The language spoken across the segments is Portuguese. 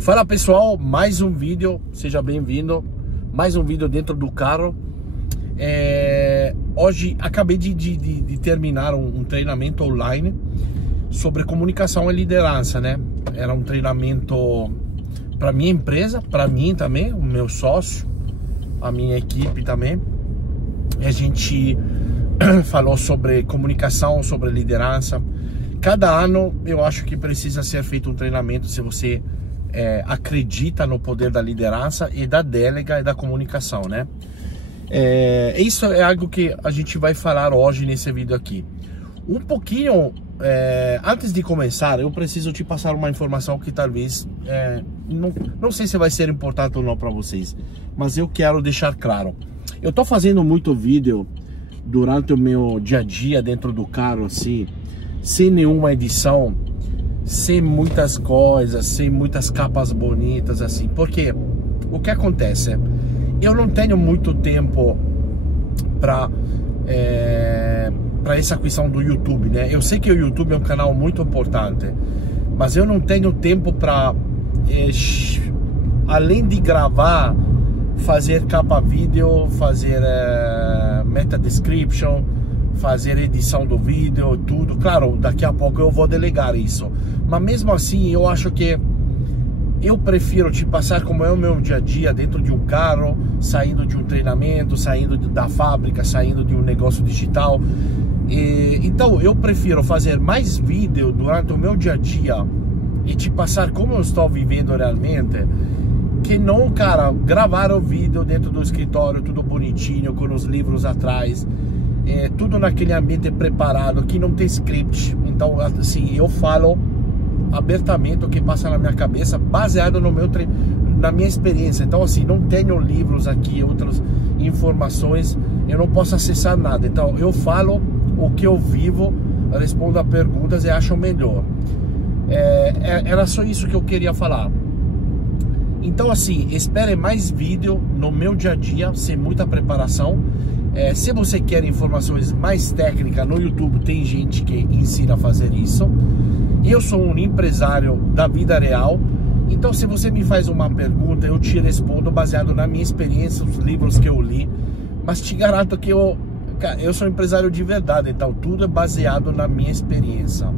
Fala pessoal, mais um vídeo, seja bem-vindo. Mais um vídeo dentro do carro. Hoje acabei de terminar um treinamento online sobre comunicação e liderança, né? Era um treinamento para minha empresa, para mim também, o meu sócio, a minha equipe também. E a gente falou sobre comunicação, sobre liderança. Cada ano eu acho que precisa ser feito um treinamento se você acredita no poder da liderança e da delega e da comunicação, né? Isso é algo que a gente vai falar hoje nesse vídeo aqui. Um pouquinho, antes de começar, eu preciso te passar uma informação que talvez, não sei se vai ser importante ou não para vocês, mas eu quero deixar claro. Eu tô fazendo muito vídeo durante o meu dia a dia dentro do carro, assim, sem nenhuma edição, sem muitas coisas, sem muitas capas bonitas, assim, porque o que acontece? Eu não tenho muito tempo para essa questão do YouTube, né? Eu sei que o YouTube é um canal muito importante, mas eu não tenho tempo para, além de gravar, fazer capa vídeo, fazer meta description, fazer edição do vídeo, tudo. Claro, daqui a pouco eu vou delegar isso, mas mesmo assim eu acho que eu prefiro te passar como é o meu dia a dia dentro de um carro, saindo de um treinamento, saindo da fábrica, saindo de um negócio digital. Então eu prefiro fazer mais vídeo durante o meu dia a dia e te passar como eu estou vivendo realmente, que não, cara, gravar o vídeo dentro do escritório, tudo bonitinho, com os livros atrás, tudo naquele ambiente preparado, que não tem script. Então, assim, eu falo abertamente o que passa na minha cabeça, baseado no na minha experiência. Então, assim, não tenho livros aqui, outras informações, eu não posso acessar nada. Então, eu falo o que eu vivo, respondo a perguntas e acho melhor. Era só isso que eu queria falar. Então, assim, espere mais vídeo no meu dia a dia, sem muita preparação. Se você quer informações mais técnicas, no YouTube tem gente que ensina a fazer isso. Eu sou um empresário da vida real, então se você me faz uma pergunta, eu te respondo baseado na minha experiência, os livros que eu li. Mas te garanto que eu sou um empresário de verdade, então tudo é baseado na minha experiência.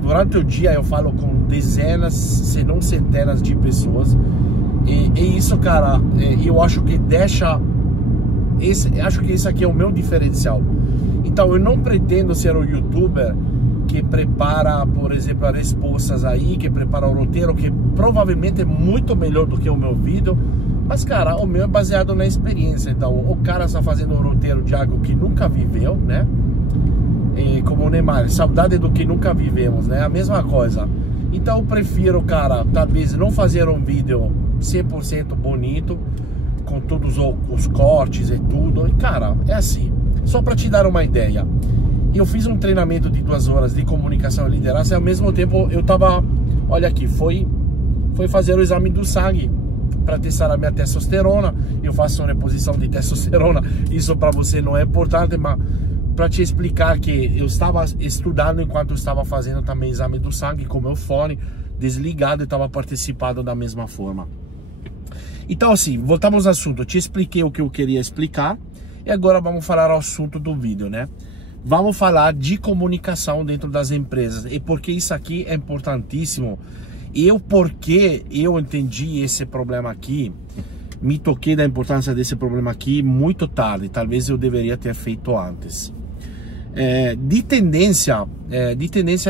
Durante o dia eu falo com dezenas, se não centenas de pessoas, e isso, cara, eu acho que acho que esse aqui é o meu diferencial. Então eu não pretendo ser um youtuber que prepara, por exemplo, as respostas aí, que prepara o roteiro, que provavelmente é muito melhor do que o meu vídeo, mas, cara, o meu é baseado na experiência. Então o cara está fazendo um roteiro de algo que nunca viveu, né? Como o Neymar, saudade do que nunca vivemos, né? A mesma coisa. Então eu prefiro, cara, talvez não fazer um vídeo 100% bonito, com todos os cortes e tudo. E, cara, é assim, só para te dar uma ideia, eu fiz um treinamento de 2 horas de comunicação e liderança, e ao mesmo tempo eu tava, olha aqui, foi fazer o exame do sangue para testar a minha testosterona. Eu faço uma reposição de testosterona, isso para você não é importante, mas para te explicar que eu estava estudando enquanto eu estava fazendo também exame do sangue, com meu fone desligado, e estava participando da mesma forma. Então, assim, voltamos ao assunto. Eu te expliquei o que eu queria explicar e agora vamos falar ao assunto do vídeo, né? Vamos falar de comunicação dentro das empresas e porque isso aqui é importantíssimo. Porque eu entendi esse problema aqui, me toquei da importância desse problema aqui muito tarde. Talvez eu deveria ter feito antes. De tendência,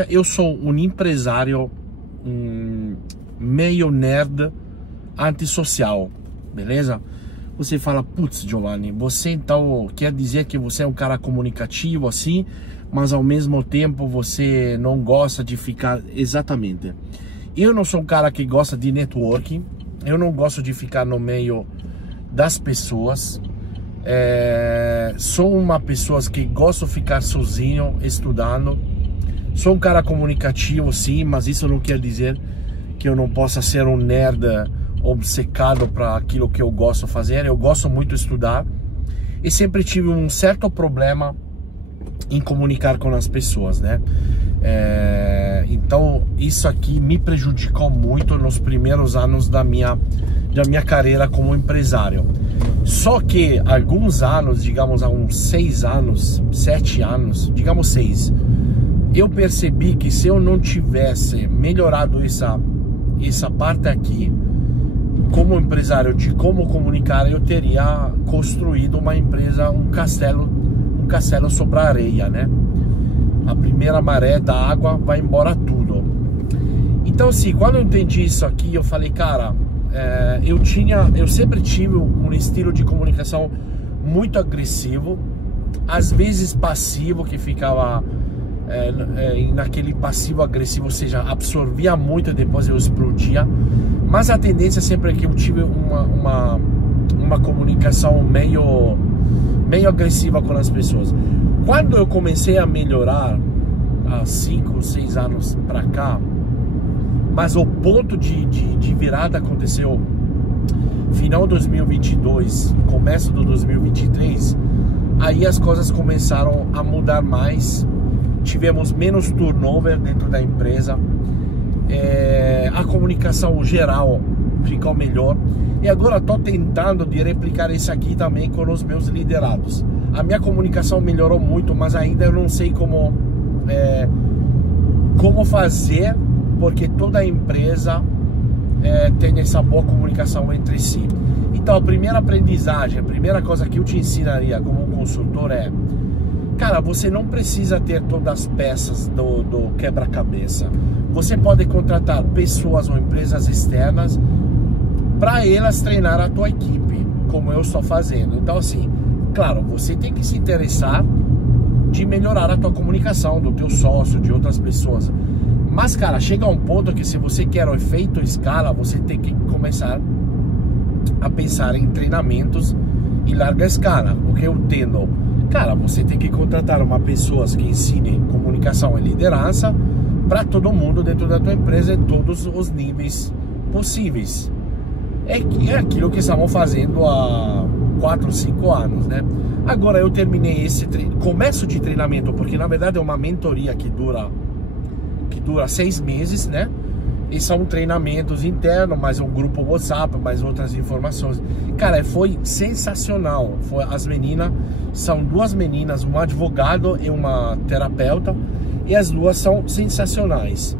eu sou um empresário meio nerd, antissocial, beleza? Você fala, putz, Giovanni, você então quer dizer que você é um cara comunicativo assim, mas ao mesmo tempo você não gosta de ficar... Exatamente. Eu não sou um cara que gosta de networking, eu não gosto de ficar no meio das pessoas. Sou uma pessoa que gosta de ficar sozinho, estudando. Sou um cara comunicativo, sim, mas isso não quer dizer que eu não possa ser um nerd obcecado para aquilo que eu gosto de fazer. Eu gosto muito de estudar e sempre tive um certo problema em comunicar com as pessoas, né? Então isso aqui me prejudicou muito nos primeiros anos da minha carreira como empresário. Só que alguns anos, digamos há uns 6 anos, 7 anos, digamos 6, eu percebi que se eu não tivesse melhorado essa parte aqui como empresário de como comunicar, eu teria construído uma empresa, um castelo sobre a areia, né? A primeira maré da água vai embora tudo. Então assim, quando eu entendi isso aqui, eu falei, cara, eu sempre tive um estilo de comunicação muito agressivo, às vezes passivo, que ficava naquele passivo agressivo, ou seja, absorvia muito e depois eu explodia. Mas a tendência sempre é que eu tive uma comunicação meio agressiva com as pessoas. Quando eu comecei a melhorar, há 5, 6 anos pra cá, mas o ponto de virada aconteceu final de 2022, começo de 2023, aí as coisas começaram a mudar mais, tivemos menos turnover dentro da empresa, a comunicação geral ficou melhor, e agora estou tentando de replicar isso aqui também com os meus liderados. A minha comunicação melhorou muito, mas ainda eu não sei como fazer, porque toda a empresa tem essa boa comunicação entre si. Então a primeira aprendizagem, a primeira coisa que eu te ensinaria como consultor é: cara, você não precisa ter todas as peças do quebra-cabeça. Você pode contratar pessoas ou empresas externas para elas treinar a tua equipe, como eu estou fazendo. Então assim, claro, você tem que se interessar de melhorar a tua comunicação, do teu sócio, de outras pessoas. Mas, cara, chega a um ponto que se você quer o efeito escala, você tem que começar a pensar em treinamentos em larga escala. O que eu entendo? Cara, você tem que contratar uma pessoa que ensine comunicação e liderança para todo mundo dentro da tua empresa, em todos os níveis possíveis. É aquilo que estavam fazendo há 4, 5 anos, né? Agora eu terminei esse começo de treinamento, porque na verdade é uma mentoria que dura 6 meses, né? E são treinamentos internos, mais um grupo WhatsApp, mais outras informações. Cara, foi sensacional. As meninas, são 2 meninas, um advogado e uma terapeuta, e as 2 são sensacionais.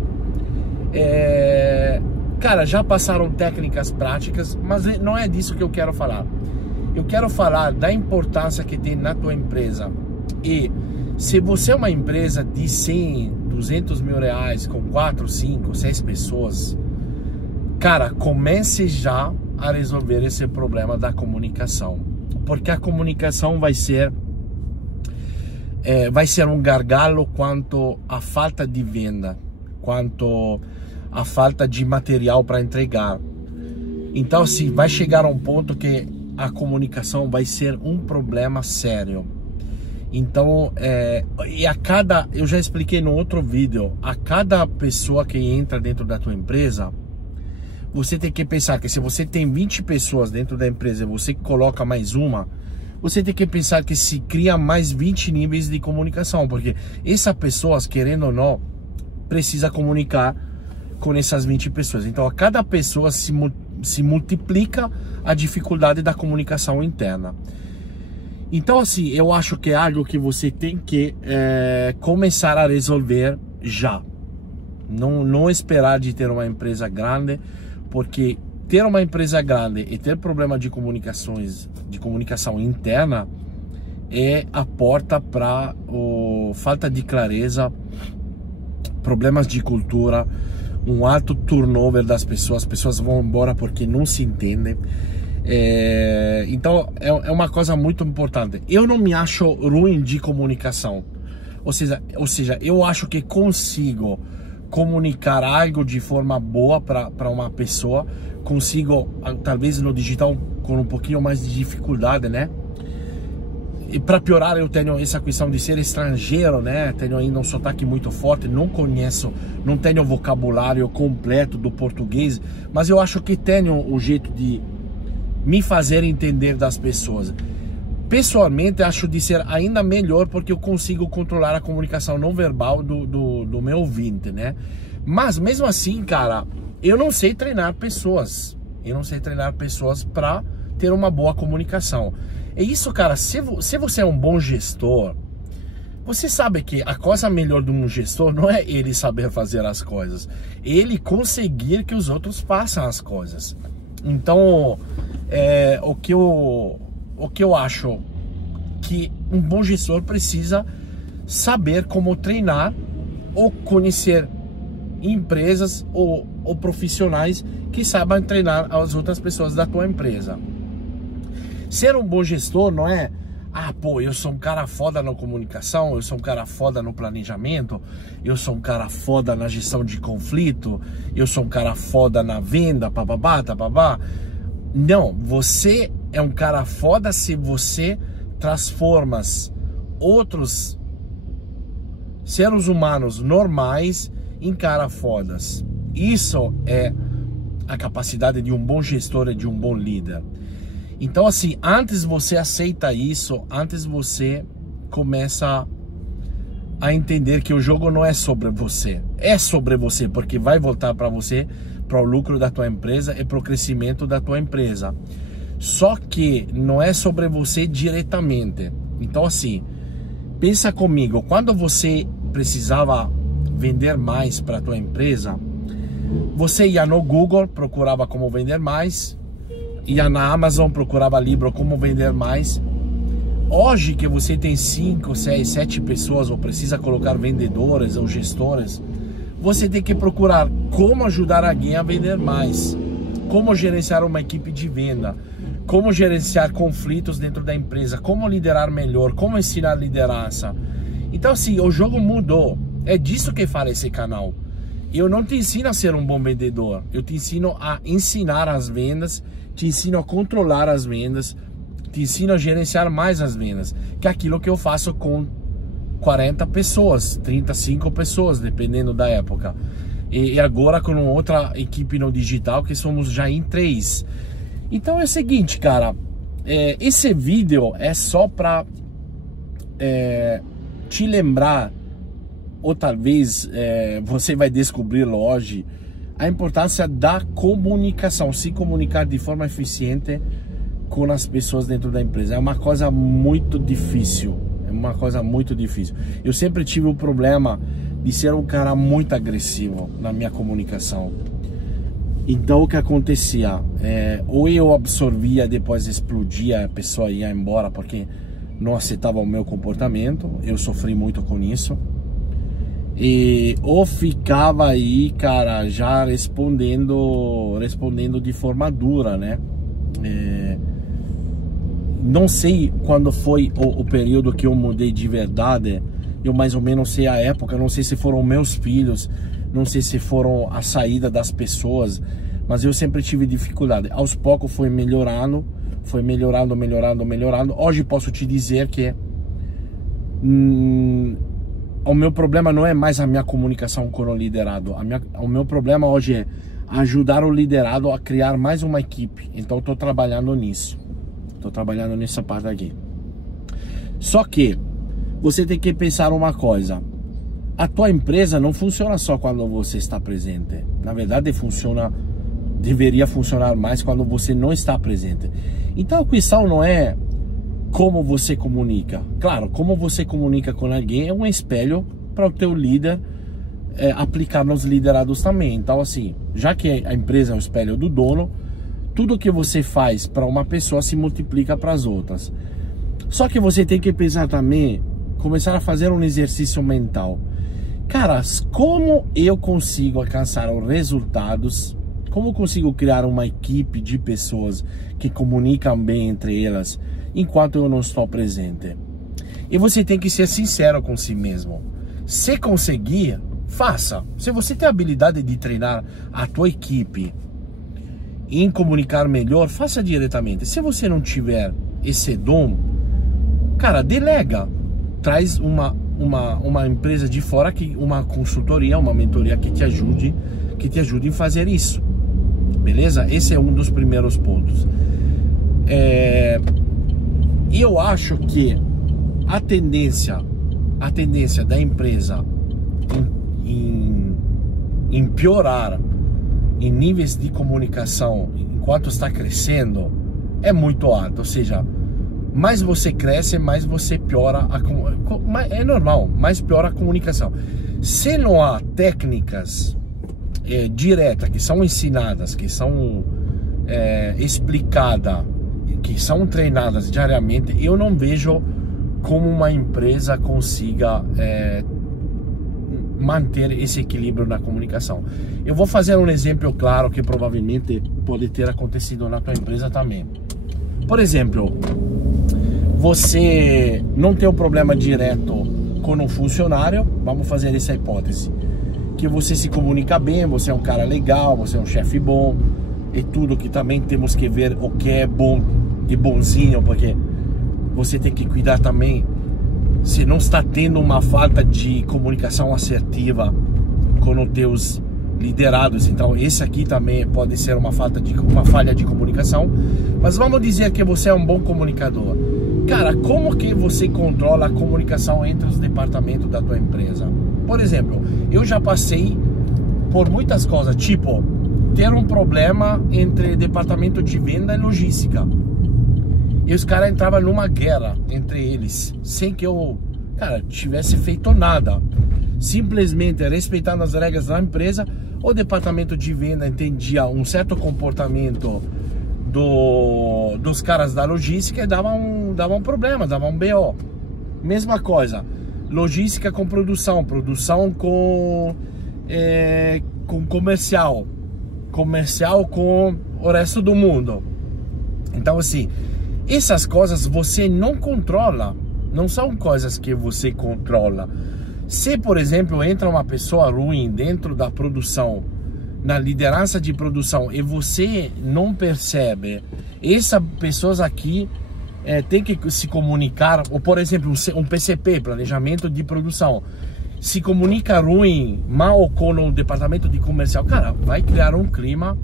Cara, já passaram técnicas práticas, mas não é disso que eu quero falar. Eu quero falar da importância que tem na tua empresa. E se você é uma empresa de 100, 200 mil reais com 4, 5, 6 pessoas, cara, comece já a resolver esse problema da comunicação, porque a comunicação vai ser um gargalo quanto à falta de venda, quanto à falta de material para entregar. Então, assim, vai chegar a um ponto que a comunicação vai ser um problema sério. Então, eu já expliquei no outro vídeo, a cada pessoa que entra dentro da tua empresa, você tem que pensar que se você tem 20 pessoas dentro da empresa e você coloca mais uma, você tem que pensar que se cria mais 20 níveis de comunicação, porque essas pessoas, querendo ou não, precisa comunicar com essas 20 pessoas. Então, a cada pessoa se multiplica a dificuldade da comunicação interna. Então, assim, eu acho que é algo que você tem que começar a resolver já. Não esperar de ter uma empresa grande, porque ter uma empresa grande e ter problema de comunicação interna é a porta para falta de clareza, problemas de cultura, um alto turnover das pessoas. As pessoas vão embora porque não se entendem. Então é uma coisa muito importante. Eu não me acho ruim de comunicação, ou seja, eu acho que consigo comunicar algo de forma boa para uma pessoa, consigo, talvez no digital com um pouquinho mais de dificuldade, né? E para piorar, eu tenho essa questão de ser estrangeiro, né? Tenho ainda um sotaque muito forte, não tenho o vocabulário completo do português, mas eu acho que tenho o jeito de me fazer entender das pessoas. pessoalmente acho de ser ainda melhor, porque eu consigo controlar a comunicação não verbal do meu ouvinte, né? Mas mesmo assim, cara, eu não sei treinar pessoas. Eu não sei treinar pessoas para ter uma boa comunicação. É isso, cara, se você é um bom gestor, você sabe que a coisa melhor de um gestor não é ele saber fazer as coisas, ele conseguir que os outros façam as coisas. Então, o que eu acho que um bom gestor precisa saber como treinar ou conhecer empresas ou profissionais que saibam treinar as outras pessoas da tua empresa. Ser um bom gestor não é, pô, eu sou um cara foda na comunicação, eu sou um cara foda no planejamento, eu sou um cara foda na gestão de conflito, eu sou um cara foda na venda, papabá, tapabá. Não, você é um cara foda se você transforma outros seres humanos normais em caras fodas. Isso é a capacidade de um bom gestor e de um bom líder. Então, assim, antes você aceita isso, antes você começa a entender que o jogo não é sobre você. É sobre você, porque vai voltar para você, para o lucro da tua empresa e para o crescimento da tua empresa. Só que não é sobre você diretamente. Então, assim, pensa comigo, quando você precisava vender mais para a tua empresa, você ia no Google, procurava como vender mais, ia na Amazon, procurava livro como vender mais. Hoje que você tem 5, 6, 7 pessoas, ou precisa colocar vendedores ou gestores, você tem que procurar como ajudar alguém a vender mais, como gerenciar uma equipe de venda, como gerenciar conflitos dentro da empresa, como liderar melhor, como ensinar liderança. Então, assim, o jogo mudou. É disso que fala esse canal. Eu não te ensino a ser um bom vendedor, eu te ensino a ensinar as vendas, te ensino a controlar as vendas, te ensino a gerenciar mais as vendas, que é aquilo que eu faço com 40 pessoas, 35 pessoas, dependendo da época. E agora com outra equipe no digital, que somos já em 3. Então é o seguinte, cara, esse vídeo é só para te lembrar, ou talvez você vai descobrir hoje, a importância da comunicação, se comunicar de forma eficiente com as pessoas dentro da empresa. É uma coisa muito difícil, é uma coisa muito difícil. Eu sempre tive o problema de ser um cara muito agressivo na minha comunicação. Então o que acontecia? Ou eu absorvia, depois explodia, a pessoa ia embora porque não aceitava o meu comportamento. Eu sofri muito com isso. Ou ficava aí, cara, já respondendo de forma dura, né? Não sei quando foi o período que eu mudei de verdade. Eu mais ou menos sei a época. Não sei se foram meus filhos, não sei se foram a saída das pessoas, mas eu sempre tive dificuldade. Aos poucos foi melhorando, melhorando. Hoje posso te dizer que o meu problema não é mais a minha comunicação com o liderado. O meu problema hoje é ajudar o liderado a criar mais uma equipe. Então estou trabalhando nisso. Estou trabalhando nessa parte aqui. Só que você tem que pensar uma coisa. A tua empresa não funciona só quando você está presente. Na verdade, deveria funcionar mais quando você não está presente. Então a questão não é como você comunica. Claro, como você comunica com alguém é um espelho para o teu líder aplicar nos liderados também. Então, assim, já que a empresa é o espelho do dono, tudo que você faz para uma pessoa se multiplica para as outras. Só que você tem que pensar também, começar a fazer um exercício mental. Cara, como eu consigo alcançar os resultados? Como eu consigo criar uma equipe de pessoas que comunicam bem entre elas enquanto eu não estou presente? E você tem que ser sincero com si mesmo. Se conseguir, faça. Se você tem a habilidade de treinar a tua equipe em comunicar melhor, faça diretamente. Se você não tiver esse dom, cara, delega. Traz uma empresa de fora, uma consultoria, uma mentoria que te ajude em fazer isso. Beleza? Esse é um dos primeiros pontos. eu acho que a tendência da empresa em piorar em níveis de comunicação enquanto está crescendo é muito alta. Ou seja, mais você cresce, mais você piora é normal, mais piora a comunicação. Se não há técnicas diretas que são ensinadas, que são explicadas, que são treinadas diariamente, eu não vejo como uma empresa consiga manter esse equilíbrio na comunicação. Eu vou fazer um exemplo claro que provavelmente pode ter acontecido na tua empresa também. Por exemplo, você não tem um problema direto com um funcionário, vamos fazer essa hipótese, que você se comunica bem, você é um cara legal, você é um chefe bom e tudo, que também temos que ver o que é bom e bonzinho, porque você tem que cuidar também se não está tendo uma falta de comunicação assertiva com os teus liderados. Então esse aqui também pode ser uma falha de comunicação. Mas vamos dizer que você é um bom comunicador. Cara, como que você controla a comunicação entre os departamentos da tua empresa? Por exemplo, eu já passei por muitas coisas, tipo ter um problema entre departamento de venda e logística. E os caras entravam numa guerra entre eles, sem que eu, cara, tivesse feito nada. Simplesmente respeitando as regras da empresa, o departamento de venda entendia um certo comportamento dos caras da logística e dava um problema, dava um BO. Mesma coisa, logística com produção, produção com comercial, comercial com o resto do mundo. Então assim, essas coisas você não controla, não são coisas que você controla. Se, por exemplo, entra uma pessoa ruim dentro da produção, na liderança de produção, e você não percebe, essas pessoas aqui tem que se comunicar, ou por exemplo, um PCP, planejamento de produção, se comunica ruim, mal com o departamento de comercial, cara, vai criar um clima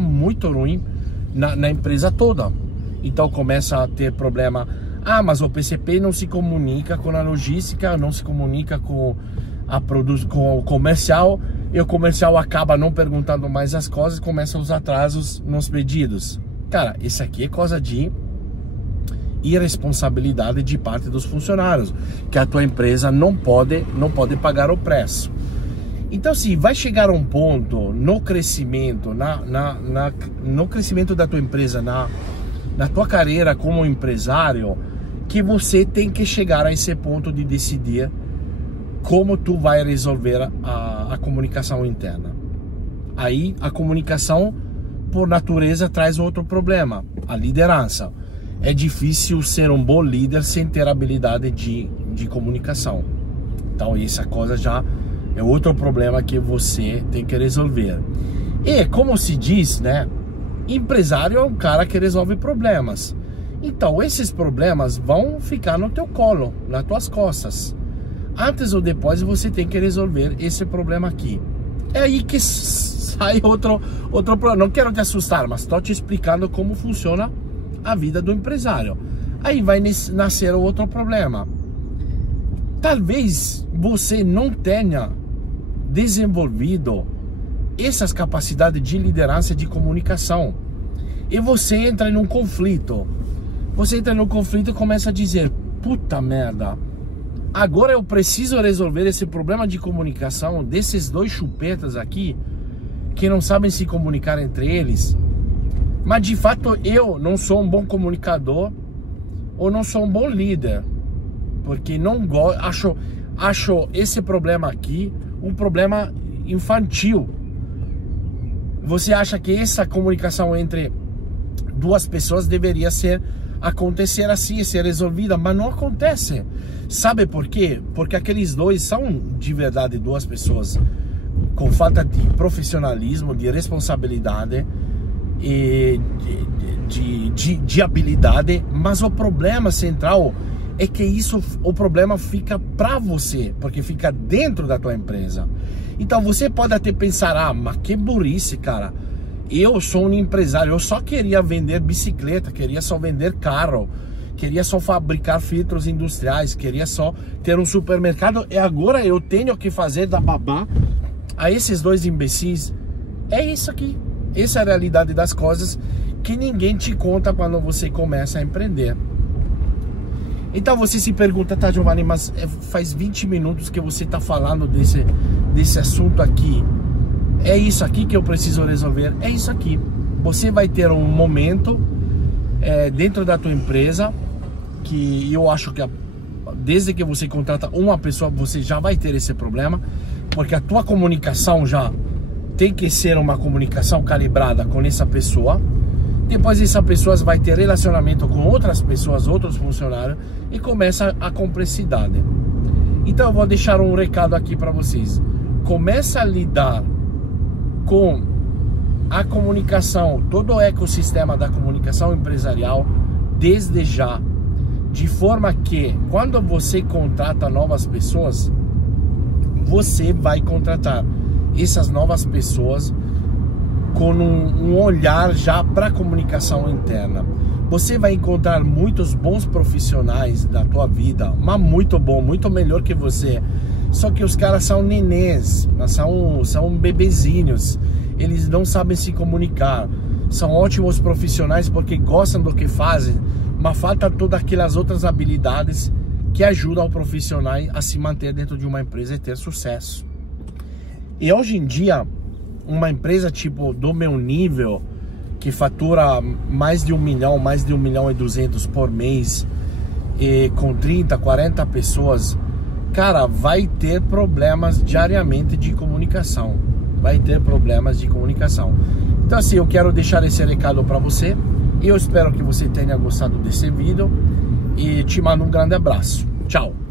muito ruim na empresa toda. Então começa a ter problema. Ah, mas o PCP não se comunica com a logística, não se comunica com o comercial, e o comercial acaba não perguntando mais as coisas, começa os atrasos nos pedidos. Cara, isso aqui é coisa de irresponsabilidade de parte dos funcionários, que a tua empresa não pode pagar o preço. Então, se vai chegar a um ponto no crescimento, no crescimento da tua empresa, na tua carreira como empresário, que você tem que chegar a esse ponto de decidir como tu vai resolver a comunicação interna. Aí a comunicação, por natureza, traz outro problema, a liderança. É difícil ser um bom líder sem ter habilidade de comunicação. Então essa coisa já é outro problema que você tem que resolver. E como se diz, né? Empresário é um cara que resolve problemas. Então esses problemas vão ficar no teu colo, nas tuas costas. Antes ou depois você tem que resolver esse problema aqui. É aí que sai outro problema. Não quero te assustar, mas estou te explicando como funciona a vida do empresário. Aí vai nascer outro problema. Talvez você não tenha desenvolvido essas capacidades de liderança e de comunicação. E você entra em um conflito. Você entra num conflito e começa a dizer: puta merda, agora eu preciso resolver esse problema de comunicação desses dois chupetas aqui que não sabem se comunicar entre eles. Mas de fato eu não sou um bom comunicador ou não sou um bom líder, porque não acho esse problema aqui um problema infantil. Você acha que essa comunicação entre duas pessoas deveria acontecer assim, ser resolvida, mas não acontece. Sabe por quê? Porque aqueles dois são de verdade duas pessoas com falta de profissionalismo, de responsabilidade e de habilidade, mas o problema central é que o problema fica para você, porque fica dentro da tua empresa. Então você pode até pensar: ah, mas que burrice, cara, eu sou um empresário, eu só queria vender bicicleta, queria só vender carro, queria só fabricar filtros industriais, queria só ter um supermercado, e agora eu tenho que fazer da babá a esses dois imbecis. É isso aqui, essa é a realidade das coisas que ninguém te conta quando você começa a empreender. Então você se pergunta, tá, Giovanni, mas faz 20 minutos que você tá falando desse assunto aqui. É isso aqui que eu preciso resolver? É isso aqui. Você vai ter um momento dentro da tua empresa que eu acho que desde que você contrata uma pessoa, você já vai ter esse problema, porque a tua comunicação já tem que ser uma comunicação calibrada com essa pessoa. Depois essa pessoa vai ter relacionamento com outras pessoas, outros funcionários, e começa a complexidade. Então eu vou deixar um recado aqui para vocês. Começa a lidar com a comunicação, todo o ecossistema da comunicação empresarial desde já, de forma que quando você contrata novas pessoas, você vai contratar essas novas pessoas com um olhar já para a comunicação interna. Você vai encontrar muitos bons profissionais da tua vida, mas muito bom, muito melhor que você. Só que os caras são nenês, são bebezinhos, eles não sabem se comunicar. São ótimos profissionais porque gostam do que fazem, mas falta todas aquelas outras habilidades que ajudam o profissional a se manter dentro de uma empresa e ter sucesso. E hoje em dia, uma empresa tipo do meu nível, que fatura mais de 1 milhão, mais de 1 milhão e 200 por mês, e com 30, 40 pessoas, cara, vai ter problemas diariamente de comunicação. Vai ter problemas de comunicação. Então assim, eu quero deixar esse recado para você. Eu espero que você tenha gostado desse vídeo e te mando um grande abraço. Tchau!